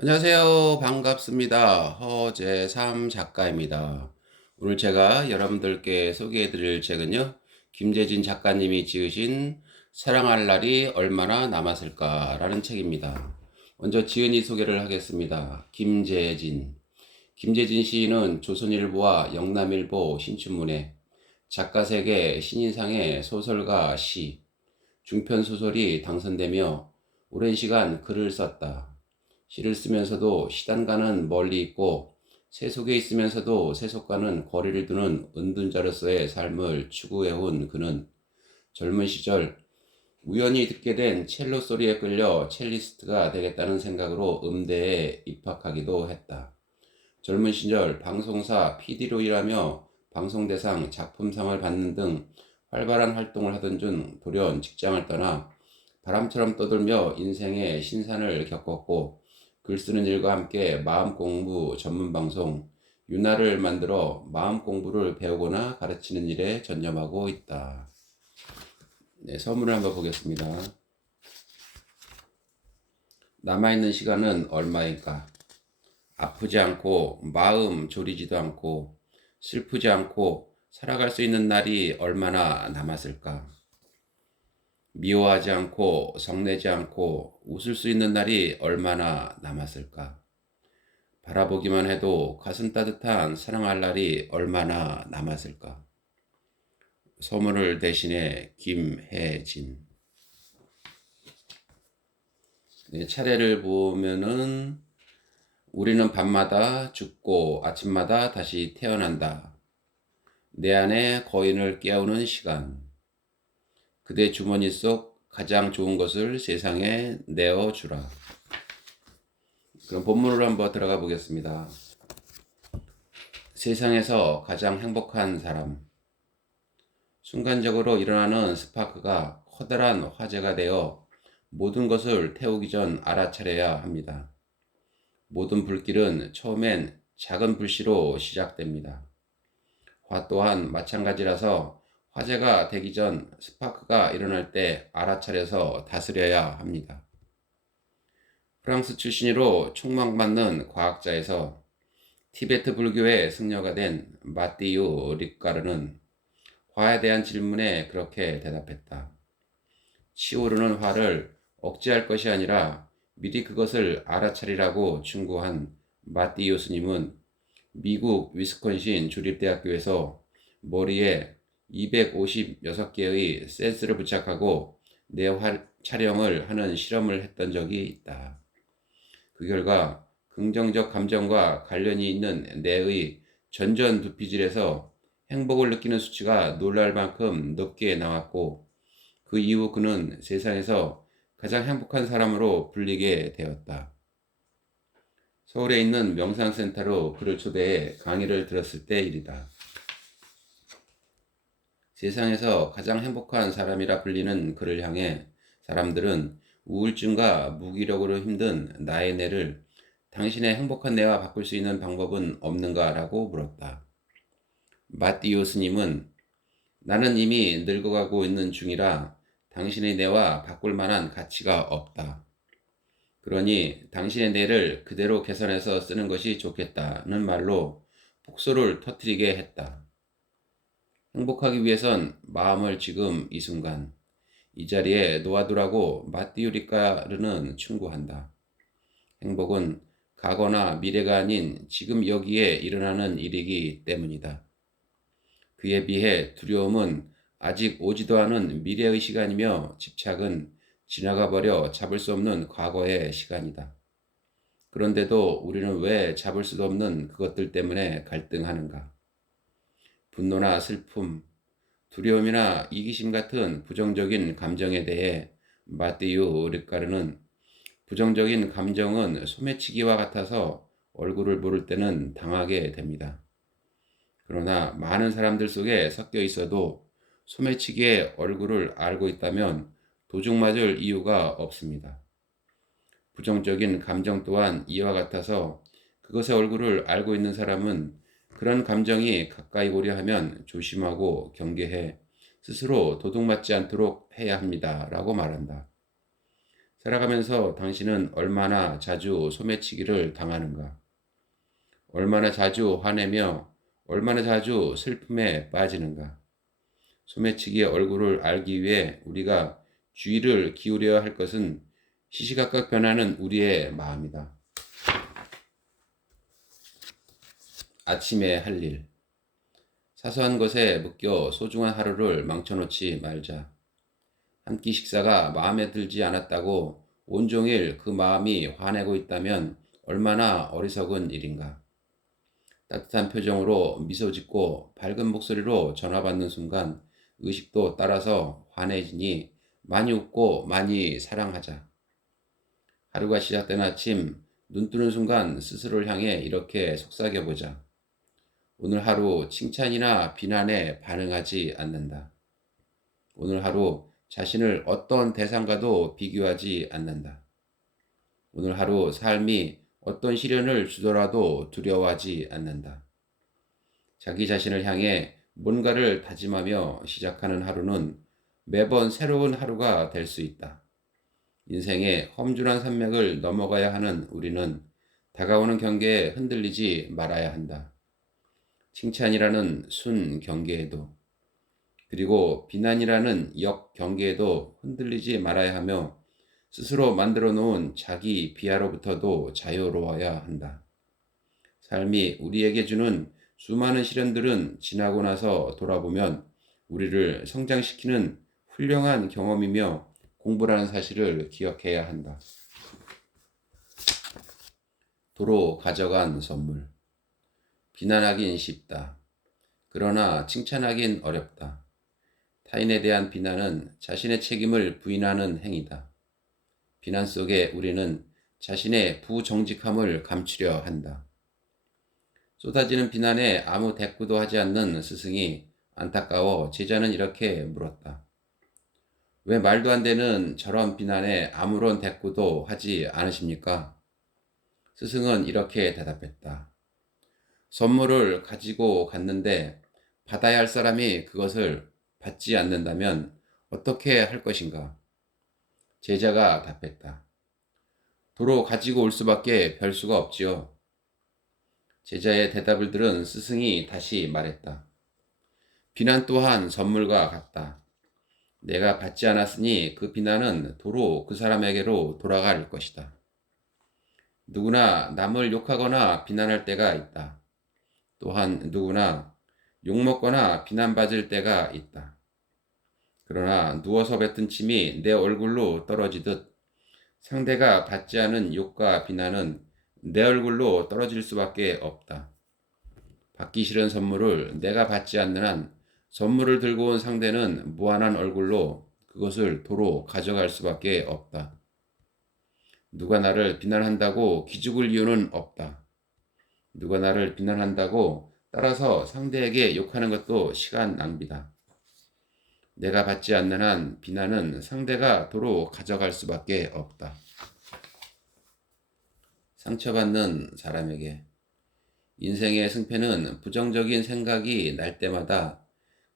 안녕하세요. 반갑습니다. 허재삼 작가입니다. 오늘 제가 여러분들께 소개해 드릴 책은요, 김재진 작가님이 지으신 사랑할 날이 얼마나 남았을까라는 책입니다. 먼저 지은이 소개를 하겠습니다. 김재진. 김재진 시인은 조선일보와 영남일보 신춘문예, 작가세계 신인상의 소설가 시, 중편소설이 당선되며 오랜 시간 글을 썼다. 시를 쓰면서도 시단과는 멀리 있고 새 속에 있으면서도 새 속과는 거리를 두는 은둔자로서의 삶을 추구해온 그는 젊은 시절 우연히 듣게 된 첼로 소리에 끌려 첼리스트가 되겠다는 생각으로 음대에 입학하기도 했다. 젊은 시절 방송사 PD로 일하며 방송대상 작품상을 받는 등 활발한 활동을 하던 중 돌연 직장을 떠나 바람처럼 떠돌며 인생의 신산을 겪었고 글 쓰는 일과 함께 마음 공부 전문 방송 유나를 만들어 마음 공부를 배우거나 가르치는 일에 전념하고 있다. 네, 서문을 한번 보겠습니다. 남아있는 시간은 얼마일까? 아프지 않고 마음 졸이지도 않고 슬프지 않고 살아갈 수 있는 날이 얼마나 남았을까? 미워하지 않고 성내지 않고 웃을 수 있는 날이 얼마나 남았을까? 바라보기만 해도 가슴 따뜻한 사랑할 날이 얼마나 남았을까? 서문을 대신해 김혜진. 네, 차례를 보면은 우리는 밤마다 죽고 아침마다 다시 태어난다. 내 안에 거인을 깨우는 시간. 그대 주머니 속 가장 좋은 것을 세상에 내어주라. 그럼 본문으로 한번 들어가 보겠습니다. 세상에서 가장 행복한 사람. 순간적으로 일어나는 스파크가 커다란 화재가 되어 모든 것을 태우기 전 알아차려야 합니다. 모든 불길은 처음엔 작은 불씨로 시작됩니다. 화 또한 마찬가지라서 화재가 되기 전 스파크가 일어날 때 알아차려서 다스려야 합니다. 프랑스 출신으로 촉망받는 과학자에서 티베트 불교의 승려가 된 마띠유 립가르는 화에 대한 질문에 그렇게 대답했다. 치오르는 화를 억제할 것이 아니라 미리 그것을 알아차리라고 충고한 마띠유 스님은 미국 위스콘신 주립대학교에서 머리에 256개의 센스를 부착하고 뇌 촬영을 하는 실험을 했던 적이 있다. 그 결과 긍정적 감정과 관련이 있는 뇌의 전전두피질에서 행복을 느끼는 수치가 놀랄 만큼 높게 나왔고 그 이후 그는 세상에서 가장 행복한 사람으로 불리게 되었다. 서울에 있는 명상센터로 그를 초대해 강의를 들었을 때 일이다. 세상에서 가장 행복한 사람이라 불리는 그를 향해 사람들은 우울증과 무기력으로 힘든 나의 뇌를 당신의 행복한 뇌와 바꿀 수 있는 방법은 없는가? 라고 물었다. 마띠오 스님은 나는 이미 늙어가고 있는 중이라 당신의 뇌와 바꿀 만한 가치가 없다. 그러니 당신의 뇌를 그대로 개선해서 쓰는 것이 좋겠다는 말로 폭소를 터뜨리게 했다. 행복하기 위해선 마음을 지금 이 순간 이 자리에 놓아두라고 마띠우리카르는 충고한다. 행복은 과거나 미래가 아닌 지금 여기에 일어나는 일이기 때문이다. 그에 비해 두려움은 아직 오지도 않은 미래의 시간이며 집착은 지나가 버려 잡을 수 없는 과거의 시간이다. 그런데도 우리는 왜 잡을 수도 없는 그것들 때문에 갈등하는가? 분노나 슬픔, 두려움이나 이기심 같은 부정적인 감정에 대해 마띠유 르카르는 부정적인 감정은 소매치기와 같아서 얼굴을 모를 때는 당하게 됩니다. 그러나 많은 사람들 속에 섞여 있어도 소매치기의 얼굴을 알고 있다면 도중 맞을 이유가 없습니다. 부정적인 감정 또한 이와 같아서 그것의 얼굴을 알고 있는 사람은 그런 감정이 가까이 오려 하면 조심하고 경계해 스스로 도둑맞지 않도록 해야 합니다. 라고 말한다. 살아가면서 당신은 얼마나 자주 소매치기를 당하는가? 얼마나 자주 화내며 얼마나 자주 슬픔에 빠지는가? 소매치기의 얼굴을 알기 위해 우리가 주의를 기울여야 할 것은 시시각각 변하는 우리의 마음이다. 아침에 할 일. 사소한 것에 묶여 소중한 하루를 망쳐놓지 말자. 한 끼 식사가 마음에 들지 않았다고 온종일 그 마음이 화내고 있다면 얼마나 어리석은 일인가. 따뜻한 표정으로 미소 짓고 밝은 목소리로 전화 받는 순간 의식도 따라서 환해지니 많이 웃고 많이 사랑하자. 하루가 시작된 아침, 눈 뜨는 순간 스스로를 향해 이렇게 속삭여보자. 오늘 하루 칭찬이나 비난에 반응하지 않는다. 오늘 하루 자신을 어떤 대상과도 비교하지 않는다. 오늘 하루 삶이 어떤 시련을 주더라도 두려워하지 않는다. 자기 자신을 향해 뭔가를 다짐하며 시작하는 하루는 매번 새로운 하루가 될 수 있다. 인생의 험준한 산맥을 넘어가야 하는 우리는 다가오는 경계에 흔들리지 말아야 한다. 칭찬이라는 순 경계에도, 그리고 비난이라는 역 경계에도 흔들리지 말아야 하며 스스로 만들어 놓은 자기 비하로부터도 자유로워야 한다. 삶이 우리에게 주는 수많은 시련들은 지나고 나서 돌아보면 우리를 성장시키는 훌륭한 경험이며 공부라는 사실을 기억해야 한다. 도로 가져간 선물. 비난하긴 쉽다. 그러나 칭찬하긴 어렵다. 타인에 대한 비난은 자신의 책임을 부인하는 행위다. 비난 속에 우리는 자신의 부정직함을 감추려 한다. 쏟아지는 비난에 아무 대꾸도 하지 않는 스승이 안타까워 제자는 이렇게 물었다. 왜 말도 안 되는 저런 비난에 아무런 대꾸도 하지 않으십니까? 스승은 이렇게 대답했다. 선물을 가지고 갔는데 받아야 할 사람이 그것을 받지 않는다면 어떻게 할 것인가? 제자가 답했다. 도로 가지고 올 수밖에 별 수가 없지요. 제자의 대답을 들은 스승이 다시 말했다. 비난 또한 선물과 같다. 내가 받지 않았으니 그 비난은 도로 그 사람에게로 돌아갈 것이다. 누구나 남을 욕하거나 비난할 때가 있다. 또한 누구나 욕먹거나 비난받을 때가 있다. 그러나 누워서 뱉은 침이 내 얼굴로 떨어지듯 상대가 받지 않은 욕과 비난은 내 얼굴로 떨어질 수밖에 없다. 받기 싫은 선물을 내가 받지 않는 한 선물을 들고 온 상대는 무한한 얼굴로 그것을 도로 가져갈 수밖에 없다. 누가 나를 비난한다고 기죽을 이유는 없다. 누가 나를 비난한다고 따라서 상대에게 욕하는 것도 시간 낭비다. 내가 받지 않는 한 비난은 상대가 도로 가져갈 수밖에 없다. 상처받는 사람에게. 인생의 승패는 부정적인 생각이 날 때마다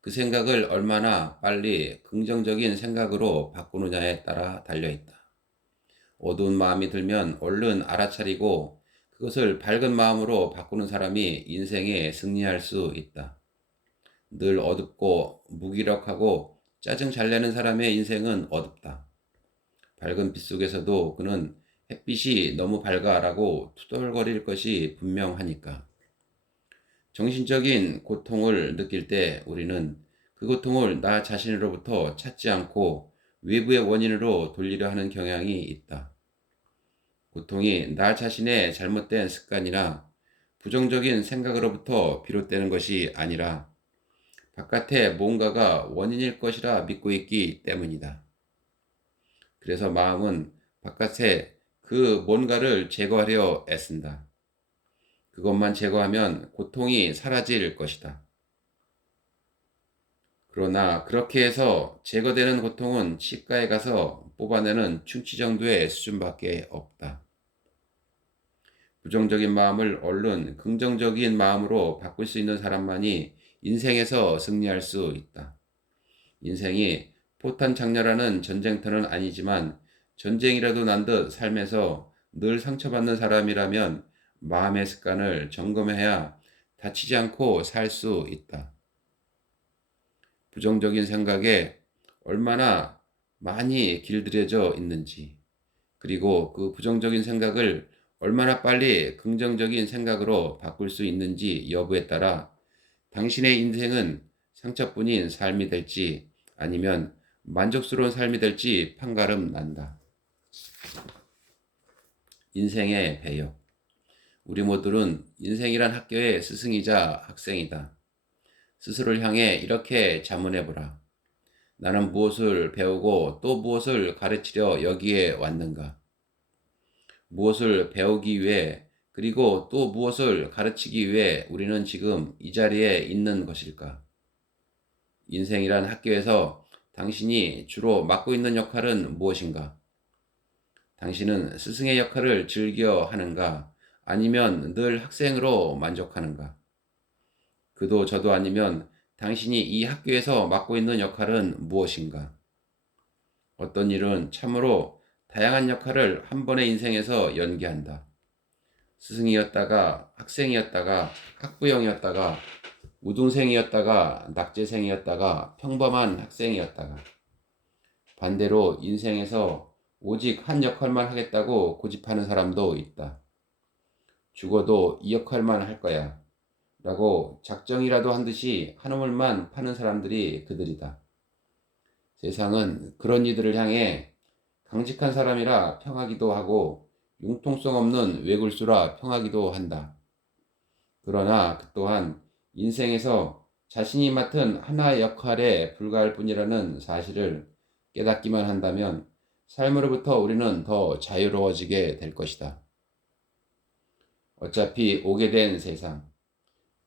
그 생각을 얼마나 빨리 긍정적인 생각으로 바꾸느냐에 따라 달려있다. 어두운 마음이 들면 얼른 알아차리고 그것을 밝은 마음으로 바꾸는 사람이 인생에 승리할 수 있다. 늘 어둡고 무기력하고 짜증 잘 내는 사람의 인생은 어둡다. 밝은 빛 속에서도 그는 햇빛이 너무 밝아라고 투덜거릴 것이 분명하니까. 정신적인 고통을 느낄 때 우리는 그 고통을 나 자신으로부터 찾지 않고 외부의 원인으로 돌리려 하는 경향이 있다. 고통이 나 자신의 잘못된 습관이나 부정적인 생각으로부터 비롯되는 것이 아니라 바깥에 뭔가가 원인일 것이라 믿고 있기 때문이다. 그래서 마음은 바깥에 그 뭔가를 제거하려 애쓴다. 그것만 제거하면 고통이 사라질 것이다. 그러나 그렇게 해서 제거되는 고통은 치과에 가서 뽑아내는 충치 정도의 수준밖에 없다. 부정적인 마음을 얼른 긍정적인 마음으로 바꿀 수 있는 사람만이 인생에서 승리할 수 있다. 인생이 포탄 장렬하는 전쟁터는 아니지만 전쟁이라도 난 듯 삶에서 늘 상처받는 사람이라면 마음의 습관을 점검해야 다치지 않고 살 수 있다. 부정적인 생각에 얼마나 많이 길들여져 있는지, 그리고 그 부정적인 생각을 얼마나 빨리 긍정적인 생각으로 바꿀 수 있는지 여부에 따라 당신의 인생은 상처뿐인 삶이 될지 아니면 만족스러운 삶이 될지 판가름 난다. 인생의 배역. 우리 모두는 인생이란 학교의 스승이자 학생이다. 스스로를 향해 이렇게 자문해보라. 나는 무엇을 배우고 또 무엇을 가르치려 여기에 왔는가? 무엇을 배우기 위해 그리고 또 무엇을 가르치기 위해 우리는 지금 이 자리에 있는 것일까? 인생이란 학교에서 당신이 주로 맡고 있는 역할은 무엇인가? 당신은 스승의 역할을 즐겨 하는가? 아니면 늘 학생으로 만족하는가? 그도 저도 아니면 당신이 이 학교에서 맡고 있는 역할은 무엇인가? 어떤 일은 참으로 다양한 역할을 한 번의 인생에서 연기한다. 스승이었다가 학생이었다가 학부형이었다가 우등생이었다가 낙제생이었다가 평범한 학생이었다가 반대로 인생에서 오직 한 역할만 하겠다고 고집하는 사람도 있다. 죽어도 이 역할만 할 거야 라고 작정이라도 한 듯이 한 우물만 파는 사람들이 그들이다. 세상은 그런 이들을 향해 강직한 사람이라 평하기도 하고 융통성 없는 외굴수라 평하기도 한다. 그러나 그 또한 인생에서 자신이 맡은 하나의 역할에 불과할 뿐이라는 사실을 깨닫기만 한다면 삶으로부터 우리는 더 자유로워지게 될 것이다. 어차피 오게 된 세상,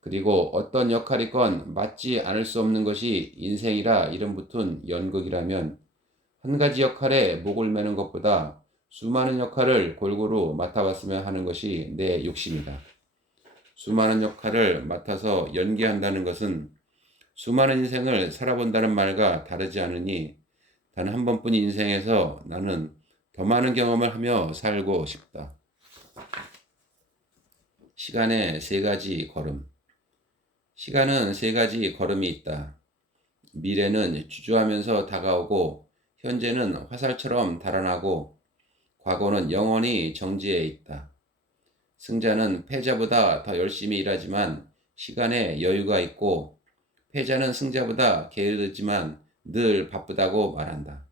그리고 어떤 역할이건 맡지 않을 수 없는 것이 인생이라 이름 붙은 연극이라면 한 가지 역할에 목을 매는 것보다 수많은 역할을 골고루 맡아봤으면 하는 것이 내 욕심이다. 수많은 역할을 맡아서 연기한다는 것은 수많은 인생을 살아본다는 말과 다르지 않으니 단 한 번뿐인 인생에서 나는 더 많은 경험을 하며 살고 싶다. 시간의 세 가지 걸음. 시간은 세 가지 걸음이 있다. 미래는 주저하면서 다가오고 현재는 화살처럼 달아나고 과거는 영원히 정지해 있다. 승자는 패자보다 더 열심히 일하지만 시간에 여유가 있고 패자는 승자보다 게으르지만 늘 바쁘다고 말한다.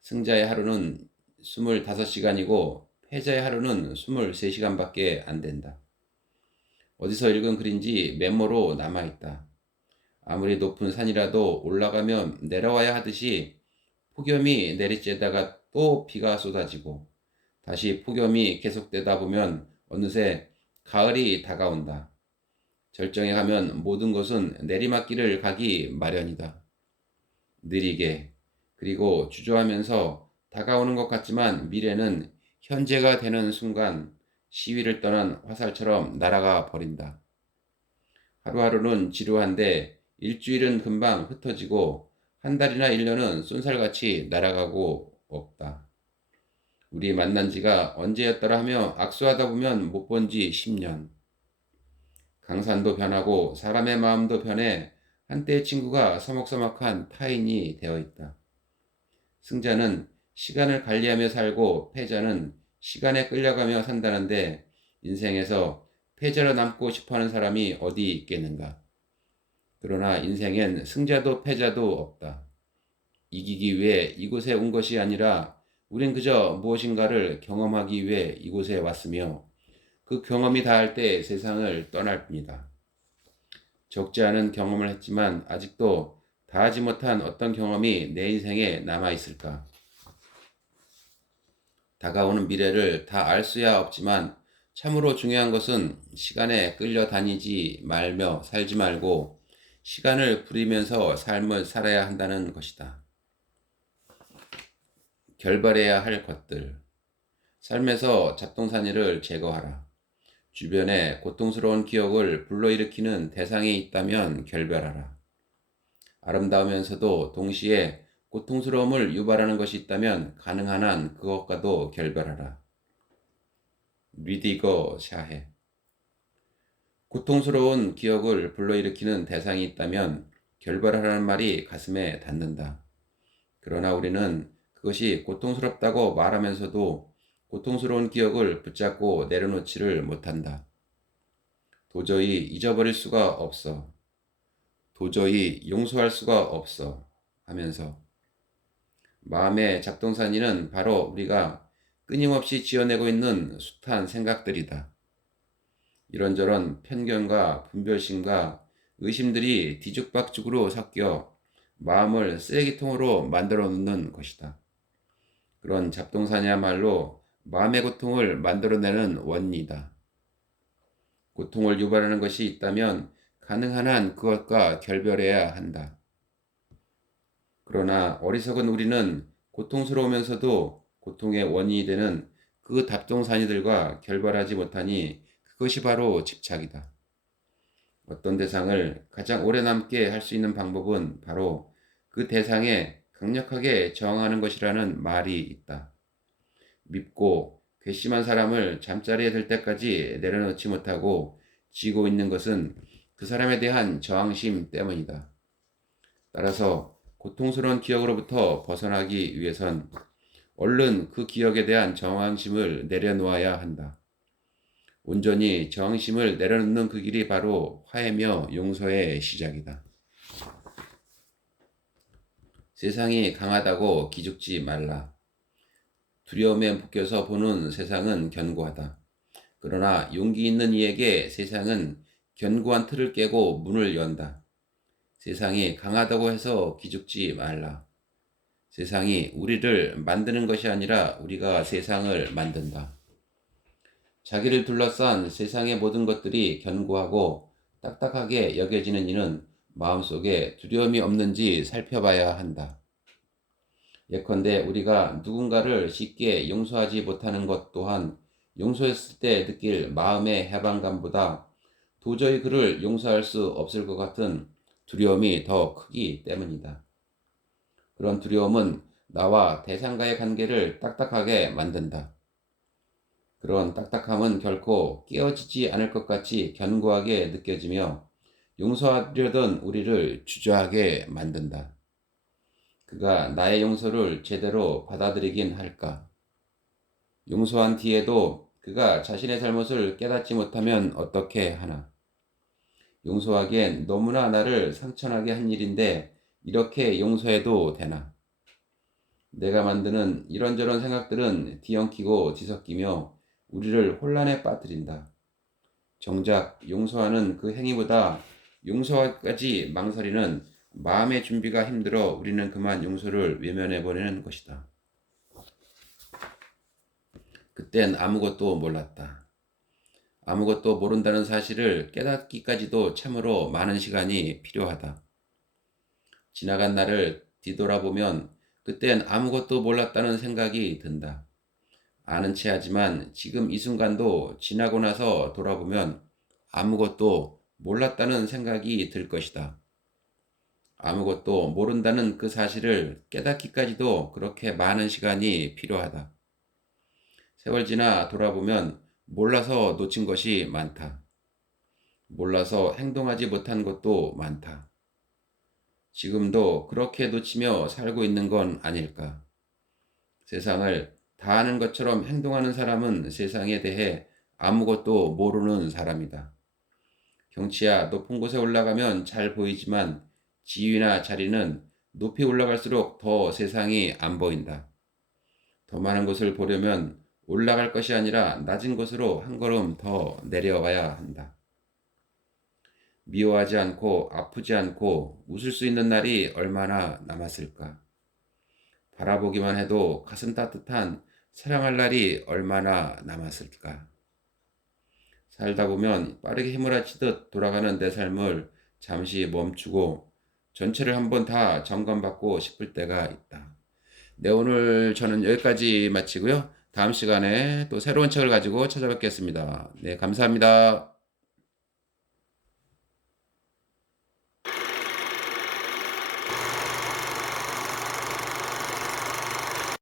승자의 하루는 25시간이고 패자의 하루는 23시간밖에 안 된다. 어디서 읽은 글인지 메모로 남아있다. 아무리 높은 산이라도 올라가면 내려와야 하듯이 폭염이 내리쬐다가 또 비가 쏟아지고 다시 폭염이 계속되다 보면 어느새 가을이 다가온다. 절정에 가면 모든 것은 내리막길을 가기 마련이다. 느리게 그리고 주저하면서 다가오는 것 같지만 미래는 현재가 되는 순간 시위를 떠난 화살처럼 날아가 버린다. 하루하루는 지루한데 일주일은 금방 흩어지고 한 달이나 1년은 쏜살같이 날아가고 없다. 우리 만난 지가 언제였더라 하며 악수하다 보면 못 본 지 10년. 강산도 변하고 사람의 마음도 변해 한때의 친구가 서먹서먹한 타인이 되어 있다. 승자는 시간을 관리하며 살고 패자는 시간에 끌려가며 산다는데 인생에서 패자로 남고 싶어하는 사람이 어디 있겠는가? 그러나 인생엔 승자도 패자도 없다. 이기기 위해 이곳에 온 것이 아니라 우린 그저 무엇인가를 경험하기 위해 이곳에 왔으며 그 경험이 다할 때 세상을 떠날 뿐이다. 적지 않은 경험을 했지만 아직도 다하지 못한 어떤 경험이 내 인생에 남아있을까? 다가오는 미래를 다 알 수야 없지만 참으로 중요한 것은 시간에 끌려다니지 말며 살지 말고 시간을 부리면서 삶을 살아야 한다는 것이다. 결발해야 할 것들. 삶에서 잡동사니를 제거하라. 주변에 고통스러운 기억을 불러일으키는 대상이 있다면 결별하라. 아름다우면서도 동시에 고통스러움을 유발하는 것이 있다면 가능한 한 그것과도 결별하라. 리디거 샤해. 고통스러운 기억을 불러일으키는 대상이 있다면 결별하라는 말이 가슴에 닿는다. 그러나 우리는 그것이 고통스럽다고 말하면서도 고통스러운 기억을 붙잡고 내려놓지를 못한다. 도저히 잊어버릴 수가 없어. 도저히 용서할 수가 없어. 하면서 마음의 잡동사니는 바로 우리가 끊임없이 지어내고 있는 숱한 생각들이다. 이런저런 편견과 분별심과 의심들이 뒤죽박죽으로 섞여 마음을 쓰레기통으로 만들어 놓는 것이다. 그런 잡동사니야말로 마음의 고통을 만들어내는 원인이다. 고통을 유발하는 것이 있다면 가능한 한 그것과 결별해야 한다. 그러나 어리석은 우리는 고통스러우면서도 고통의 원인이 되는 그 잡동사니들과 결별하지 못하니 그것이 바로 집착이다. 어떤 대상을 가장 오래 남게 할 수 있는 방법은 바로 그 대상에 강력하게 저항하는 것이라는 말이 있다. 밉고 괘씸한 사람을 잠자리에 들 때까지 내려놓지 못하고 쥐고 있는 것은 그 사람에 대한 저항심 때문이다. 따라서 고통스러운 기억으로부터 벗어나기 위해선 얼른 그 기억에 대한 저항심을 내려놓아야 한다. 온전히 저항심을 내려놓는 그 길이 바로 화해며 용서의 시작이다. 세상이 강하다고 기죽지 말라. 두려움에 묶여서 보는 세상은 견고하다. 그러나 용기 있는 이에게 세상은 견고한 틀을 깨고 문을 연다. 세상이 강하다고 해서 기죽지 말라. 세상이 우리를 만드는 것이 아니라 우리가 세상을 만든다. 자기를 둘러싼 세상의 모든 것들이 견고하고 딱딱하게 여겨지는 이는 마음속에 두려움이 없는지 살펴봐야 한다. 예컨대 우리가 누군가를 쉽게 용서하지 못하는 것 또한 용서했을 때 느낄 마음의 해방감보다 도저히 그를 용서할 수 없을 것 같은 두려움이 더 크기 때문이다. 그런 두려움은 나와 대상과의 관계를 딱딱하게 만든다. 그런 딱딱함은 결코 깨어지지 않을 것 같이 견고하게 느껴지며 용서하려던 우리를 주저하게 만든다. 그가 나의 용서를 제대로 받아들이긴 할까? 용서한 뒤에도 그가 자신의 잘못을 깨닫지 못하면 어떻게 하나? 용서하기엔 너무나 나를 상처나게 한 일인데 이렇게 용서해도 되나? 내가 만드는 이런저런 생각들은 뒤엉키고 뒤섞이며 우리를 혼란에 빠뜨린다. 정작 용서하는 그 행위보다 용서까지 망설이는 마음의 준비가 힘들어 우리는 그만 용서를 외면해버리는 것이다. 그땐 아무것도 몰랐다. 아무것도 모른다는 사실을 깨닫기까지도 참으로 많은 시간이 필요하다. 지나간 날을 뒤돌아보면 그땐 아무것도 몰랐다는 생각이 든다. 아는 체 하지만 지금 이 순간도 지나고 나서 돌아보면 아무것도 몰랐다는 생각이 들 것이다. 아무것도 모른다는 그 사실을 깨닫기까지도 그렇게 많은 시간이 필요하다. 세월 지나 돌아보면 몰라서 놓친 것이 많다. 몰라서 행동하지 못한 것도 많다. 지금도 그렇게 놓치며 살고 있는 건 아닐까? 세상을 다 아는 것처럼 행동하는 사람은 세상에 대해 아무것도 모르는 사람이다. 경치야 높은 곳에 올라가면 잘 보이지만 지위나 자리는 높이 올라갈수록 더 세상이 안 보인다. 더 많은 것을 보려면 올라갈 것이 아니라 낮은 곳으로 한 걸음 더 내려와야 한다. 미워하지 않고 아프지 않고 웃을 수 있는 날이 얼마나 남았을까? 바라보기만 해도 가슴 따뜻한 사랑할 날이 얼마나 남았을까? 살다 보면 빠르게 휘몰아치듯 돌아가는 내 삶을 잠시 멈추고 전체를 한번 다 점검받고 싶을 때가 있다. 네, 오늘 저는 여기까지 마치고요. 다음 시간에 또 새로운 책을 가지고 찾아뵙겠습니다. 네, 감사합니다.